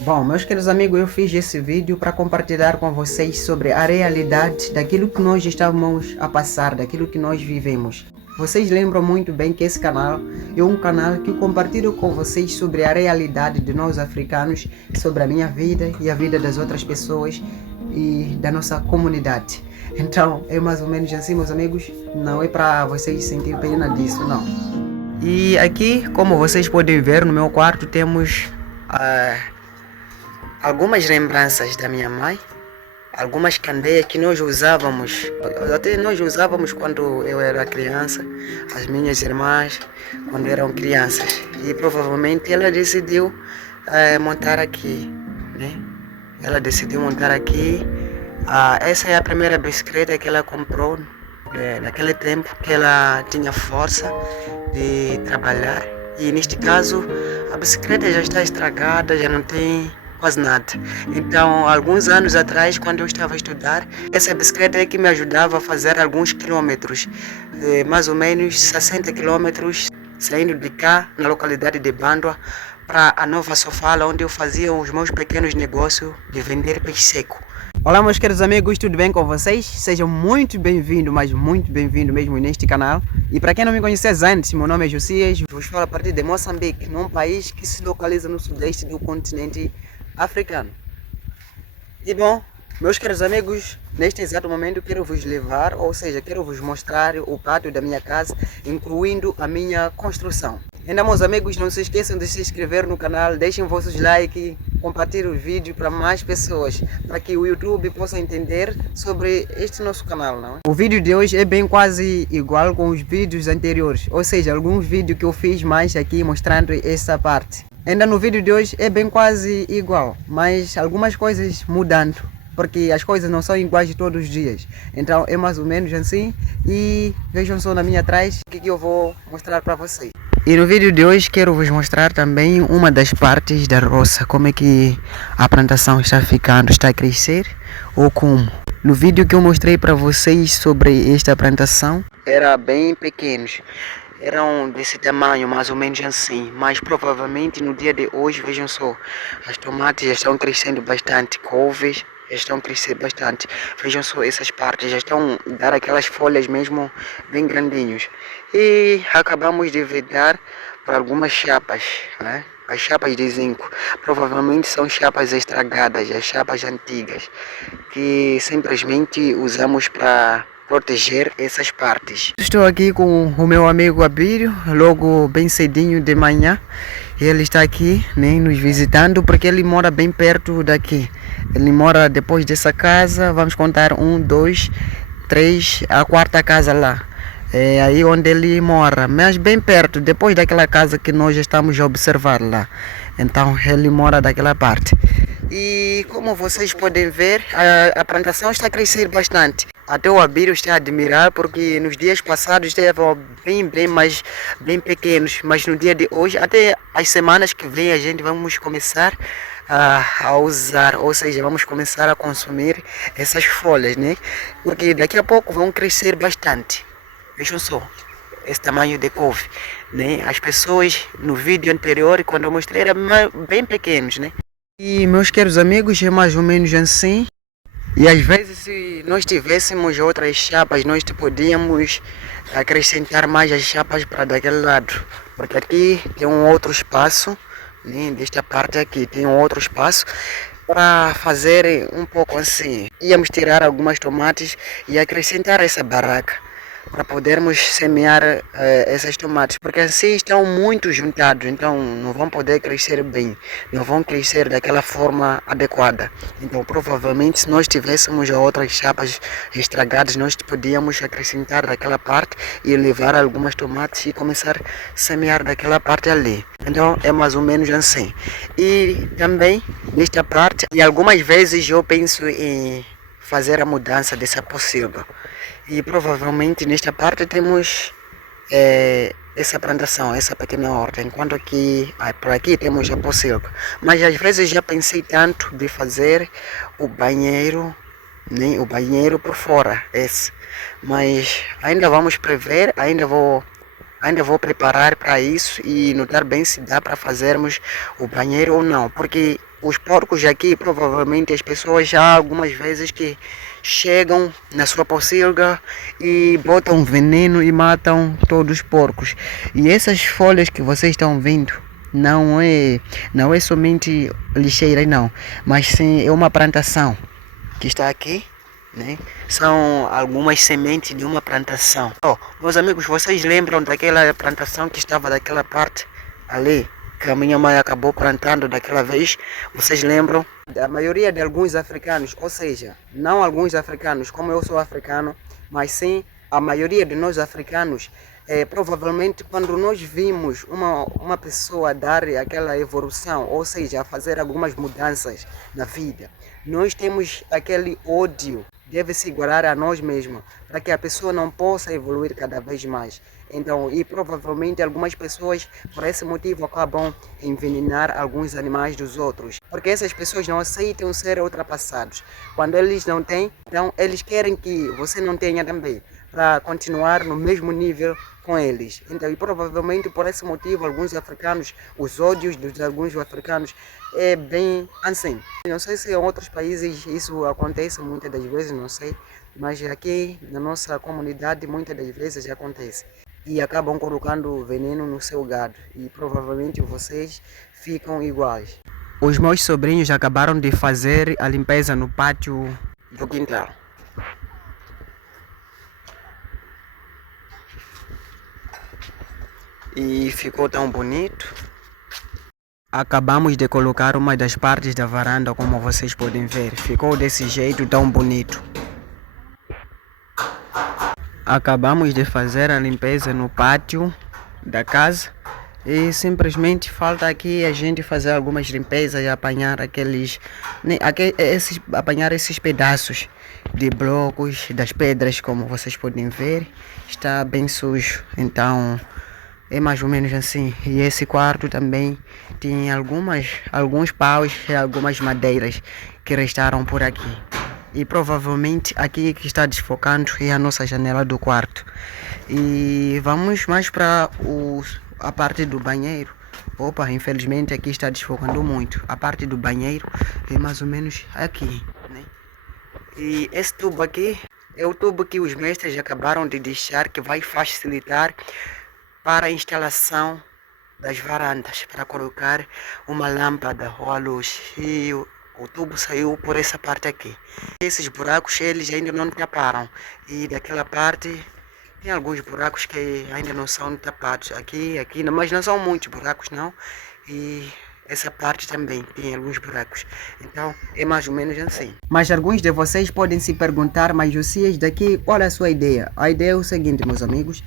Bom, meus queridos amigos, eu fiz esse vídeo para compartilhar com vocês sobre a realidade daquilo que nós estamos a passar, daquilo que nós vivemos. Vocês lembram muito bem que esse canal é um canal que eu compartilho com vocês sobre a realidade de nós africanos, sobre a minha vida e a vida das outras pessoas e da nossa comunidade. Então, é mais ou menos assim, meus amigos, não é para vocês sentir pena disso, não. E aqui, como vocês podem ver, no meu quarto temos algumas lembranças da minha mãe, algumas candeias que nós usávamos, até nós usávamos quando eu era criança, as minhas irmãs, quando eram crianças. E provavelmente ela decidiu montar aqui, né? Ela decidiu montar aqui. Essa é a primeira bicicleta que ela comprou, naquele tempo que ela tinha força de trabalhar. E neste caso, a bicicleta já está estragada, já não tem quase nada. Então, alguns anos atrás, quando eu estava a estudar, essa bicicleta é que me ajudava a fazer alguns quilômetros, mais ou menos 60 quilômetros, saindo de cá, na localidade de Bandua, para a Nova Sofala, onde eu fazia os meus pequenos negócios de vender peixe seco. Olá, meus queridos amigos, tudo bem com vocês? Sejam muito bem-vindos, mas muito bem-vindos mesmo neste canal. E para quem não me conhece antes, meu nome é Josias, vos falo a partir de Moçambique, num país que se localiza no sudeste do continente africano. E bom, meus queridos amigos, neste exato momento quero vos levar, ou seja, quero vos mostrar o pátio da minha casa, incluindo a minha construção. Ainda, meus amigos, não se esqueçam de se inscrever no canal, deixem vossos likes, compartilhem o vídeo para mais pessoas, para que o YouTube possa entender sobre este nosso canal, não é? O vídeo de hoje é bem quase igual com os vídeos anteriores, ou seja, alguns vídeos que eu fiz mais aqui mostrando essa parte. Ainda no vídeo de hoje é bem quase igual, mas algumas coisas mudando, porque as coisas não são iguais todos os dias. Então é mais ou menos assim, e vejam só na minha atrás o que eu vou mostrar para vocês. E no vídeo de hoje quero vos mostrar também uma das partes da roça, como é que a plantação está ficando, está a crescer ou como. No vídeo que eu mostrei para vocês sobre esta plantação, era bem pequenos, eram desse tamanho, mais ou menos assim, mas provavelmente no dia de hoje, vejam só, as tomates já estão crescendo bastante, couves já estão crescendo bastante, vejam só essas partes, já estão a dar aquelas folhas mesmo bem grandinhos. E acabamos de vedar para algumas chapas, né? As chapas de zinco, provavelmente são chapas estragadas, as chapas antigas, que simplesmente usamos para proteger essas partes. Estou aqui com o meu amigo Abílio, logo bem cedinho de manhã. Ele está aqui, né, nos visitando porque ele mora bem perto daqui. Ele mora depois dessa casa, vamos contar 1, 2, 3, a quarta casa lá. É aí onde ele mora, mas bem perto, depois daquela casa que nós estamos a observar lá. Então ele mora daquela parte. E como vocês podem ver, a plantação está a crescer bastante. Até o Abílio está a admirar porque nos dias passados estavam bem pequenos, mas no dia de hoje, até as semanas que vem, a gente vamos começar a usar, ou seja, vamos começar a consumir essas folhas, né? Porque daqui a pouco vão crescer bastante. Vejam só, esse tamanho de couve, né? As pessoas no vídeo anterior, quando eu mostrei, eram bem pequenos, né? E meus queridos amigos, é mais ou menos assim. E às vezes, se nós tivéssemos outras chapas, nós podíamos acrescentar mais as chapas para daquele lado. Porque aqui tem um outro espaço, né? Desta parte aqui tem um outro espaço para fazer um pouco assim. Íamos tirar algumas tomates e acrescentar essa barraca para podermos semear essas tomates, porque assim estão muito juntados, então não vão poder crescer bem, não vão crescer daquela forma adequada. Então provavelmente se nós tivéssemos outras chapas estragadas, nós podíamos acrescentar daquela parte e levar algumas tomates e começar a semear daquela parte ali. Então é mais ou menos assim. E também nesta parte, e algumas vezes eu penso em fazer a mudança dessa pocilga. E provavelmente nesta parte temos essa plantação, essa pequena horta, enquanto aqui, por aqui temos a pocilga. Mas às vezes já pensei tanto de fazer o banheiro, né, o banheiro por fora, esse. Mas ainda vamos prever, ainda vou preparar para isso e notar bem se dá para fazermos o banheiro ou não, porque Os porcos aqui, provavelmente as pessoas já algumas vezes que chegam na sua pocilga e botam veneno e matam todos os porcos. E essas folhas que vocês estão vendo não é somente lixeira não, mas sim é uma plantação que está aqui, né? São algumas sementes de uma plantação. Oh, meus amigos, vocês lembram daquela plantação que estava daquela parte ali, que a minha mãe acabou plantando daquela vez? Vocês lembram? A maioria de alguns africanos, ou seja, não alguns africanos, como eu sou africano, mas sim a maioria de nós africanos, provavelmente quando nós vimos uma pessoa dar aquela evolução, ou seja, fazer algumas mudanças na vida, nós temos aquele ódio, deve se igualar a nós mesmos, para que a pessoa não possa evoluir cada vez mais. Então, e provavelmente algumas pessoas, por esse motivo, acabam envenenar alguns animais dos outros, porque essas pessoas não aceitam ser ultrapassados. Quando eles não têm, então eles querem que você não tenha também, para continuar no mesmo nível com eles. Então, e provavelmente por esse motivo, alguns africanos, os ódios dos alguns africanos é bem assim. Não sei se em outros países isso acontece muitas das vezes, não sei, mas aqui na nossa comunidade muitas das vezes acontece. E acabam colocando veneno no seu gado e provavelmente vocês ficam iguais. Os meus sobrinhos acabaram de fazer a limpeza no pátio do quintal. E ficou tão bonito. Acabamos de colocar uma das partes da varanda, como vocês podem ver. Ficou desse jeito tão bonito. Acabamos de fazer a limpeza no pátio da casa e simplesmente falta aqui a gente fazer algumas limpezas e apanhar apanhar esses pedaços de blocos, das pedras, como vocês podem ver. Está bem sujo, então é mais ou menos assim. E esse quarto também tem alguns paus e algumas madeiras que restaram por aqui. E provavelmente aqui que está desfocando é a nossa janela do quarto. E vamos mais para a parte do banheiro. Opa, infelizmente aqui está desfocando muito. A parte do banheiro é mais ou menos aqui, né? E esse tubo aqui é o tubo que os mestres acabaram de deixar, que vai facilitar para a instalação das varandas, para colocar uma lâmpada ou a luz. E o tubo saiu por essa parte aqui. Esses buracos eles ainda não taparam. E daquela parte tem alguns buracos que ainda não são tapados. Aqui, mas não são muitos buracos não. E essa parte também tem alguns buracos. Então é mais ou menos assim. Mas alguns de vocês podem se perguntar, mas Josias, daqui qual é a sua ideia? A ideia é o seguinte, meus amigos.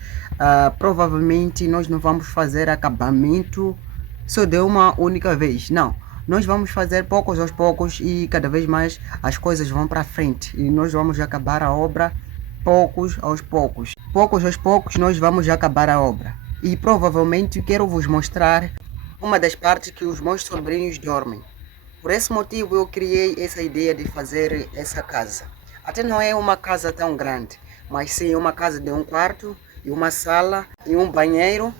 Provavelmente nós não vamos fazer acabamento só de uma única vez. Não. Nós vamos fazer poucos aos poucos e cada vez mais as coisas vão para frente. E nós vamos acabar a obra poucos aos poucos. Poucos aos poucos nós vamos acabar a obra. E provavelmente quero vos mostrar uma das partes que os meus sobrinhos dormem. Por esse motivo eu criei essa ideia de fazer essa casa. Até não é uma casa tão grande, mas sim uma casa de um quarto e uma sala e um banheiro.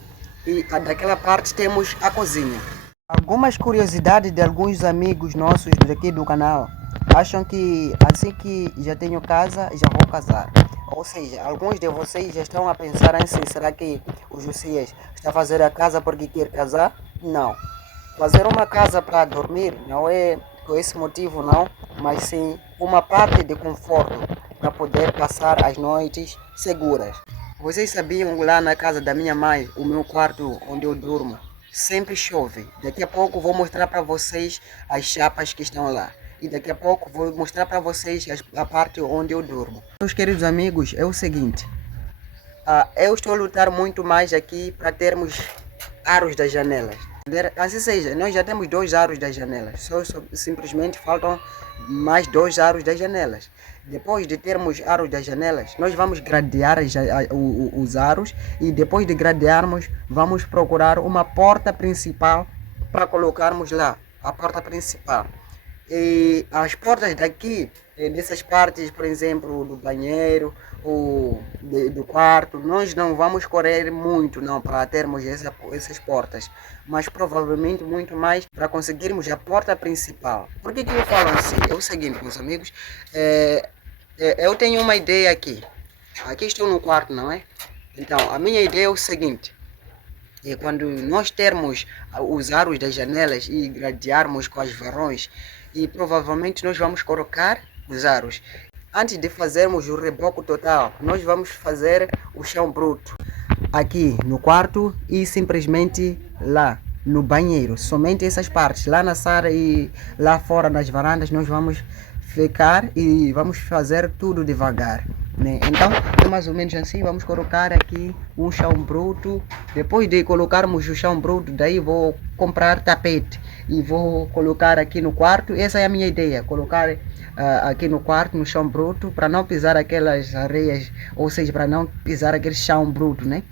E daquela parte temos a cozinha. Algumas curiosidades de alguns amigos nossos daqui do canal acham que assim que já tenho casa, já vou casar. Ou seja, alguns de vocês já estão a pensar assim, será que o Josias está a fazer a casa porque quer casar? Não. Fazer uma casa para dormir não é por esse motivo não, mas sim uma parte de conforto para poder passar as noites seguras. Vocês sabiam lá na casa da minha mãe, o meu quarto onde eu durmo? Sempre chove. Daqui a pouco vou mostrar para vocês as chapas que estão lá. E daqui a pouco vou mostrar para vocês a parte onde eu durmo. Meus queridos amigos, é o seguinte. Eu estou a lutar muito mais aqui para termos aros das janelas. Assim seja, nós já temos 2 aros das janelas. Só simplesmente faltam mais 2 aros das janelas. Depois de termos aros das janelas, nós vamos gradear os aros e depois de gradearmos, vamos procurar uma porta principal para colocarmos lá, a porta principal. E as portas daqui, nessas partes, por exemplo, do banheiro ou do quarto, nós não vamos correr muito, não, para termos essas portas, mas provavelmente muito mais para conseguirmos a porta principal. Por que eu falo assim? É o seguinte, meus amigos, eu tenho uma ideia aqui. Aqui estou no quarto, não é? Então, a minha ideia é o seguinte. E quando nós termos os aros das janelas e gradearmos com as varões, e provavelmente nós vamos colocar os aros. Antes de fazermos o reboco total, nós vamos fazer o chão bruto aqui no quarto e simplesmente lá no banheiro. Somente essas partes, lá na sala e lá fora nas varandas, nós vamos ficar e vamos fazer tudo devagar, né? Então, é mais ou menos assim, vamos colocar aqui um chão bruto. Depois de colocarmos o chão bruto, daí vou comprar tapete e vou colocar aqui no quarto. Essa é a minha ideia, colocar aqui no quarto, no chão bruto, para não pisar aquelas areias, ou seja, para não pisar aquele chão bruto, né?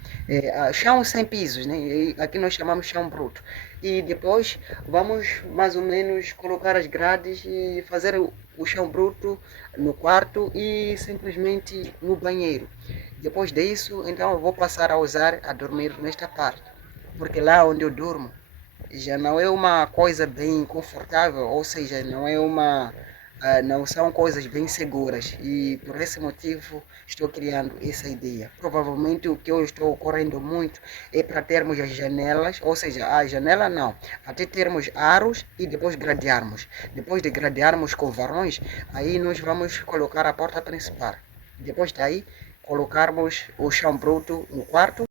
Chão sem pisos, né? E aqui nós chamamos chão bruto. E depois vamos mais ou menos colocar as grades e fazer o chão bruto no quarto e simplesmente no banheiro. Depois disso, então eu vou passar a usar, a dormir nesta parte, porque lá onde eu durmo já não é uma coisa bem confortável, ou seja, não são coisas bem seguras e por esse motivo estou criando essa ideia. Provavelmente o que eu estou correndo muito é para termos as janelas, ou seja, a janela não, até termos aros e depois gradearmos. Depois de gradearmos com varões, aí nós vamos colocar a porta principal. Depois daí, colocarmos o chão bruto no quarto.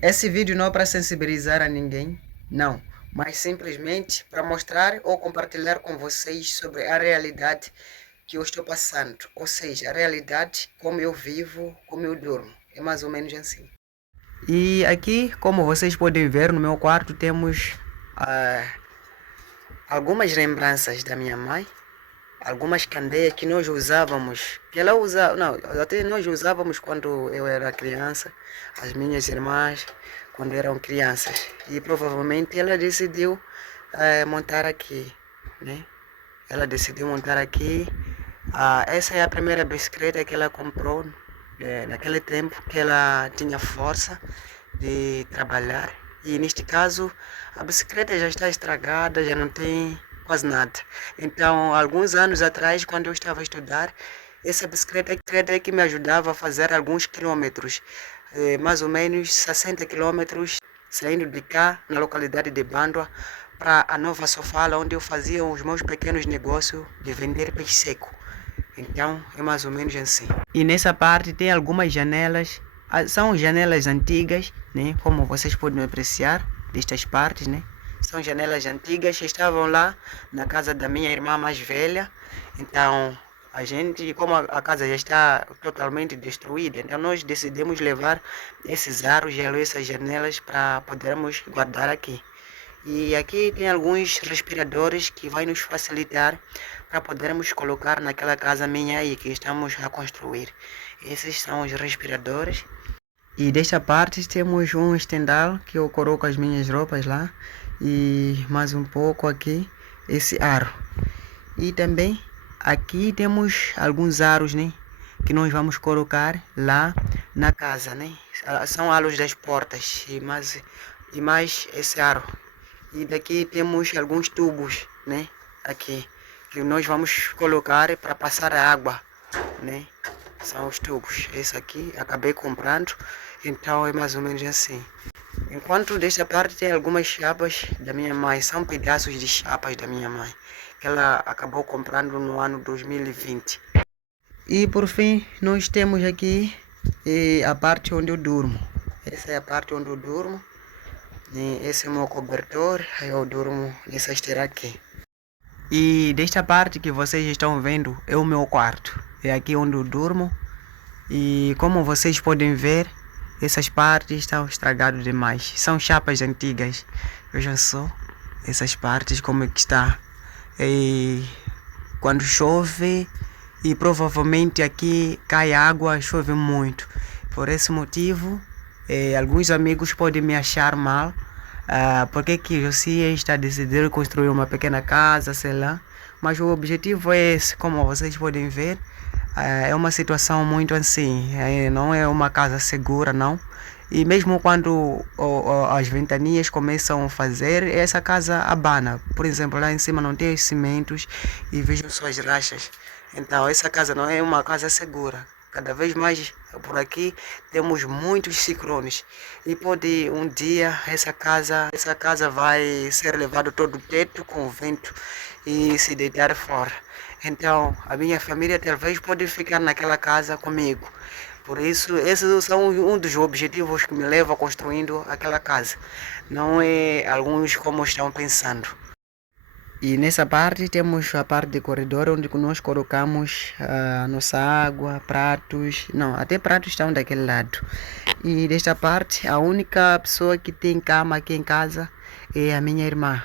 Esse vídeo não é para sensibilizar a ninguém, não, mas simplesmente para mostrar ou compartilhar com vocês sobre a realidade que eu estou passando, ou seja, a realidade como eu vivo, como eu durmo, é mais ou menos assim. E aqui, como vocês podem ver, no meu quarto temos algumas lembranças da minha mãe, algumas candeias que nós usávamos, que ela usava, não, até nós usávamos quando eu era criança, as minhas irmãs, quando eram crianças. E provavelmente ela decidiu montar aqui, né? Ela decidiu montar aqui. Essa é a primeira bicicleta que ela comprou, naquele tempo que ela tinha força de trabalhar. E neste caso, a bicicleta já está estragada, já não tem quase nada. Então, alguns anos atrás, quando eu estava a estudar, essa bicicleta é que me ajudava a fazer alguns quilômetros, mais ou menos 60 quilômetros, saindo de cá, na localidade de Bandua, para a Nova Sofala, onde eu fazia os meus pequenos negócios de vender peixe seco. Então, é mais ou menos assim. E nessa parte tem algumas janelas, são janelas antigas, né? Como vocês podem apreciar, destas partes, né? São janelas antigas que estavam lá na casa da minha irmã mais velha. Então, a gente, como a casa já está totalmente destruída, então nós decidimos levar esses aros e essas janelas para podermos guardar aqui. E aqui tem alguns respiradores que vai nos facilitar para podermos colocar naquela casa minha aí que estamos a construir. Esses são os respiradores. E desta parte temos um estendal que eu coloco as minhas roupas lá. E mais um pouco aqui, esse aro. E também aqui temos alguns aros, né? Que nós vamos colocar lá na casa, né? São aros das portas e mais esse aro. E daqui temos alguns tubos, né? Aqui, que nós vamos colocar para passar a água, né? São os tubos. Esse aqui acabei comprando, então é mais ou menos assim. Enquanto desta parte tem algumas chapas da minha mãe, são pedaços de chapas da minha mãe, que ela acabou comprando no ano 2020. E por fim, nós temos aqui a parte onde eu durmo. Essa é a parte onde eu durmo. E esse é o meu cobertor, eu durmo nessa esteira aqui. E desta parte que vocês estão vendo é o meu quarto. É aqui onde eu durmo. E como vocês podem ver, essas partes estão estragadas demais. São chapas antigas. Vejam só essas partes como é que está. E quando chove e provavelmente aqui cai água, chove muito. Por esse motivo, alguns amigos podem me achar mal. Porque que você está decidindo construir uma pequena casa, sei lá. Mas o objetivo é esse, como vocês podem ver. É uma situação muito assim, não é uma casa segura, não. E mesmo quando as ventanias começam a fazer, essa casa abana. Por exemplo, lá em cima não tem os cimentos e vejam só as rachas. Então, essa casa não é uma casa segura. Cada vez mais por aqui temos muitos ciclones e pode um dia essa casa vai ser levado todo o teto com o vento e se deitar fora. Então a minha família talvez pode ficar naquela casa comigo. Por isso, esses são um dos objetivos que me levam a construindo aquela casa. Não é alguns como estão pensando. E nessa parte temos a parte de corredor onde nós colocamos a nossa água, pratos. Não, até pratos estão daquele lado. E desta parte, a única pessoa que tem cama aqui em casa é a minha irmã.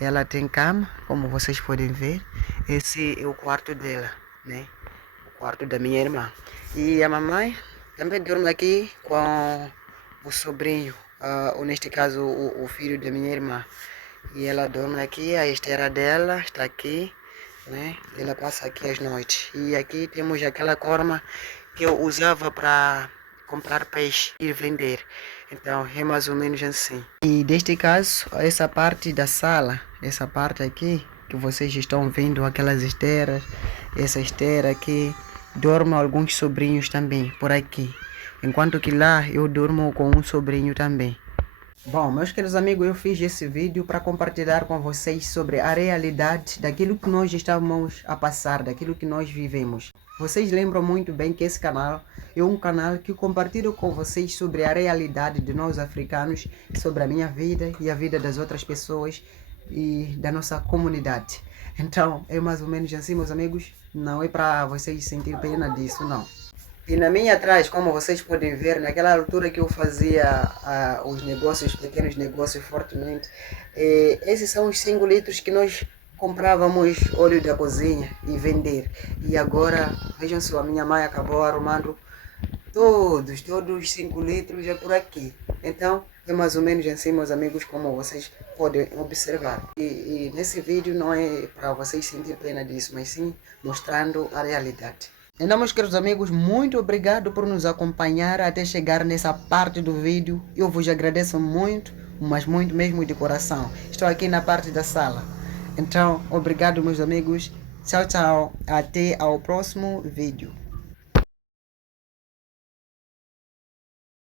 Ela tem cama, como vocês podem ver. Esse é o quarto dela, né? O quarto da minha irmã. E a mamãe também dorme aqui com o sobrinho, ou neste caso o filho da minha irmã. E ela dorme aqui, a esteira dela está aqui, né? Ela passa aqui às noites. E aqui temos aquela corma que eu usava para comprar peixe e vender. Então é mais ou menos assim. E neste caso, essa parte da sala, essa parte aqui, que vocês estão vendo aquelas esteiras, essa esteira aqui, dormem alguns sobrinhos também por aqui. Enquanto que lá eu durmo com um sobrinho também. Bom, meus queridos amigos, eu fiz esse vídeo para compartilhar com vocês sobre a realidade daquilo que nós estamos a passar, daquilo que nós vivemos. Vocês lembram muito bem que esse canal é um canal que compartilho com vocês sobre a realidade de nós africanos, sobre a minha vida e a vida das outras pessoas e da nossa comunidade. Então, é mais ou menos assim, meus amigos. Não é para vocês sentir pena disso, não. E na minha atrás, como vocês podem ver, naquela altura que eu fazia os negócios, pequenos negócios fortemente, esses são os 5 litros que nós comprávamos óleo da cozinha e vender. E agora, vejam só, a minha mãe acabou arrumando todos os 5 litros é por aqui. Então, é mais ou menos assim, meus amigos, como vocês podem observar. E nesse vídeo não é para vocês sentir pena disso, mas sim mostrando a realidade. Então, meus queridos amigos, muito obrigado por nos acompanhar até chegar nessa parte do vídeo. Eu vos agradeço muito, mas muito mesmo de coração. Estou aqui na parte da sala. Então, obrigado, meus amigos. Tchau, tchau. Até ao próximo vídeo.